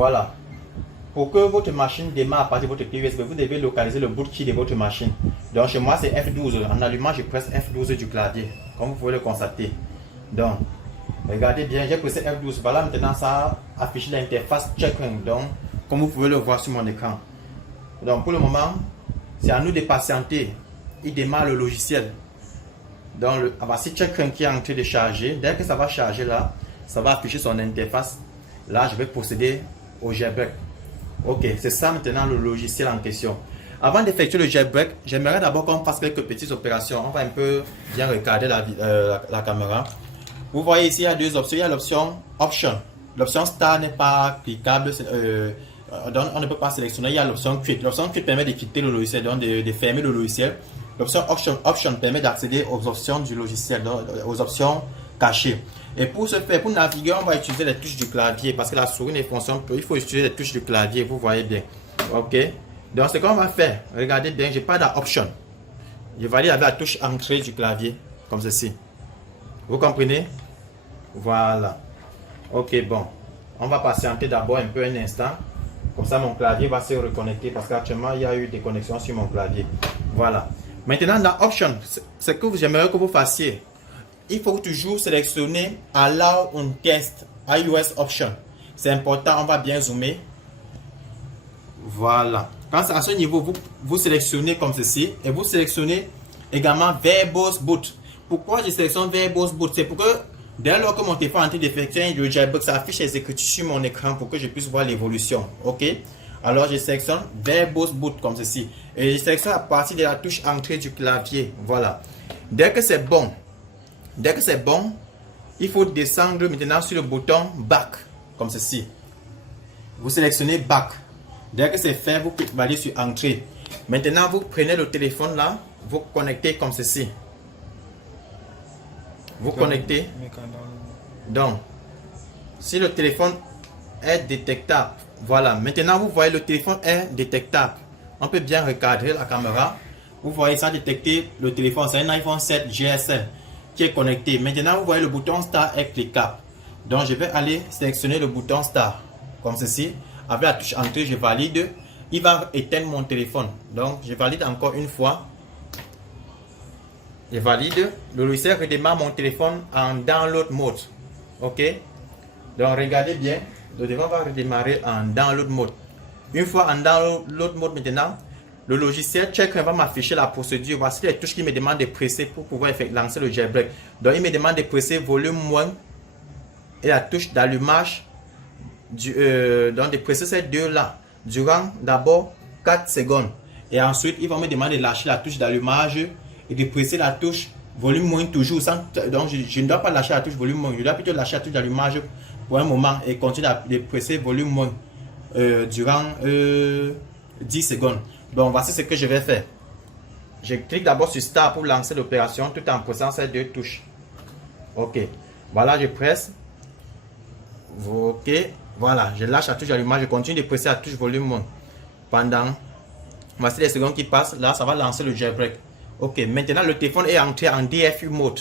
Voilà. Pour que votre machine démarre à partir de votre clé USB, vous devez localiser le boot key de votre machine. Donc chez moi c'est F12. En allumant, je presse F12 du clavier, comme vous pouvez le constater. Donc, regardez bien, j'ai pressé F12. Voilà, maintenant ça affiche l'interface checking. Donc, comme vous pouvez le voir sur mon écran. Donc pour le moment, c'est à nous de patienter. Il démarre le logiciel. Donc voici checking qui est en train de charger. Dès que ça va charger là, ça va afficher son interface. Là, je vais procéder au jailbreak. Ok, c'est ça maintenant le logiciel en question. Avant d'effectuer le jailbreak, j'aimerais d'abord qu'on fasse quelques petites opérations. On va un peu bien regarder la caméra. Vous voyez ici, il y a deux options. Il y a l'option Option. L'option Star n'est pas cliquable. Donc, on ne peut pas sélectionner. Il y a l'option Quit. L'option Quit permet de quitter le logiciel, donc de fermer le logiciel. L'option Option permet d'accéder aux options du logiciel, donc aux options cachées. Et pour ce faire, pour naviguer, on va utiliser les touches du clavier parce que la souris ne fonctionne pas. Il faut utiliser les touches du clavier, vous voyez bien. Ok. Donc, ce qu'on va faire, regardez bien, je pars dans Option. Je vais aller avec la touche Entrée du clavier, comme ceci. Vous comprenez? Voilà. Ok, bon. On va patienter d'abord un peu un instant. Comme ça, mon clavier va se reconnecter parce qu'actuellement, il y a eu des connexions sur mon clavier. Voilà. Maintenant, dans Option, ce que j'aimerais que vous fassiez, il faut toujours sélectionner Allow on Test iOS Option. C'est important, on va bien zoomer. Voilà. Quand c'est à ce niveau, vous sélectionnez comme ceci et vous sélectionnez également Verbose Boot. Pourquoi je sélectionne Verbose Boot? C'est pour que dès lors que mon téléphone est en train d'effectuer le jailbreak, ça affiche les écritures sur mon écran pour que je puisse voir l'évolution. Ok? Alors je sélectionne Verbose Boot comme ceci. Et je sélectionne à partir de la touche entrée du clavier. Voilà. Dès que c'est bon, il faut descendre maintenant sur le bouton Back comme ceci. Vous sélectionnez Back. Dès que c'est fait, vous allez sur Entrée. Maintenant, vous prenez le téléphone là, vous connectez comme ceci. Vous connectez. Donc, si le téléphone est détectable, voilà. Maintenant, vous voyez le téléphone est détectable. On peut bien recadrer la caméra. Vous voyez ça détecter le téléphone. C'est un iPhone 7 GSM qui est connecté. Maintenant, vous voyez le bouton Start est cliquable. Donc, je vais aller sélectionner le bouton Start comme ceci. Avec la touche Entrée, je valide. Il va éteindre mon téléphone. Donc, je valide encore une fois. Je valide. Le logiciel redémarre mon téléphone en download mode. Ok. Donc regardez bien. Le téléphone va redémarrer en download mode. Une fois en download mode maintenant, le logiciel check va m'afficher la procédure. Voici les touches qui me demandent de presser pour pouvoir lancer le jailbreak. Donc il me demande de presser volume moins et la touche d'allumage. Donc de presser ces deux là durant d'abord 4 secondes. Et ensuite il va me demander de lâcher la touche d'allumage et de presser la touche volume moins toujours. Donc je ne dois pas lâcher la touche volume moins, je dois plutôt lâcher la touche d'allumage pour un moment et continuer de presser volume moins durant 10 secondes. Donc voici ce que je vais faire. Je clique d'abord sur Start pour lancer l'opération tout en pressant ces deux touches. Ok, voilà, je presse. Ok, voilà, je lâche la touche d'allumage, je continue de presser la touche volume moins pendant, voici les secondes qui passent. Là, ça va lancer le jailbreak. Ok, maintenant le téléphone est entré en DFU mode.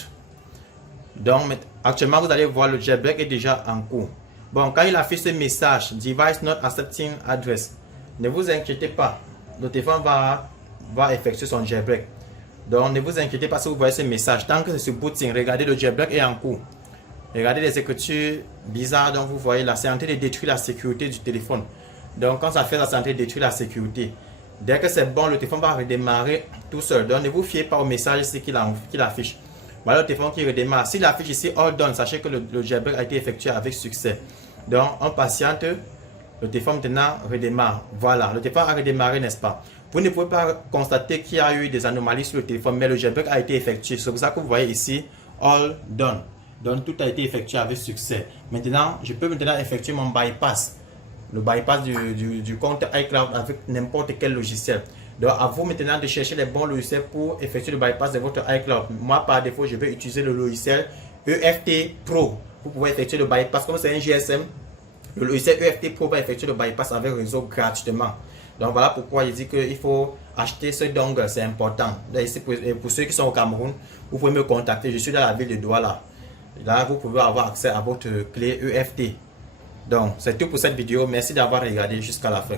Donc actuellement vous allez voir le jailbreak est déjà en cours. Bon, quand il affiche ce message Device not accepting address, ne vous inquiétez pas, le téléphone va effectuer son jailbreak. Donc ne vous inquiétez pas si vous voyez ce message. Tant que c'est sur booting, regardez, le jailbreak est en cours. Regardez les écritures bizarres, donc vous voyez là, c'est en train de détruire la sécurité du téléphone. Donc quand ça fait ça, c'est en train de détruire la sécurité. Dès que c'est bon, le téléphone va redémarrer tout seul. Donc ne vous fiez pas au message ici qu'il affiche. Voilà le téléphone qui redémarre. S'il affiche ici All Done, sachez que le jailbreak a été effectué avec succès. Donc on patiente. Le téléphone maintenant redémarre. Voilà, le téléphone a redémarré, n'est-ce pas? Vous ne pouvez pas constater qu'il y a eu des anomalies sur le téléphone, mais le jailbreak a été effectué. C'est pour ça que vous voyez ici All Done. Donc tout a été effectué avec succès. Maintenant, je peux maintenant effectuer mon bypass. Le bypass du compte iCloud avec n'importe quel logiciel. Donc à vous maintenant de chercher les bons logiciels pour effectuer le bypass de votre iCloud. Moi par défaut je vais utiliser le logiciel EFT Pro pour pouvoir effectuer le bypass. Comme c'est un GSM, le logiciel EFT Pro va effectuer le bypass avec réseau gratuitement. Donc voilà pourquoi il dit qu'il faut acheter ce dongle, c'est important. Ici, pour ceux qui sont au Cameroun, vous pouvez me contacter, je suis dans la ville de Douala. Là vous pouvez avoir accès à votre clé EFT. Donc, c'est tout pour cette vidéo. Merci d'avoir regardé jusqu'à la fin.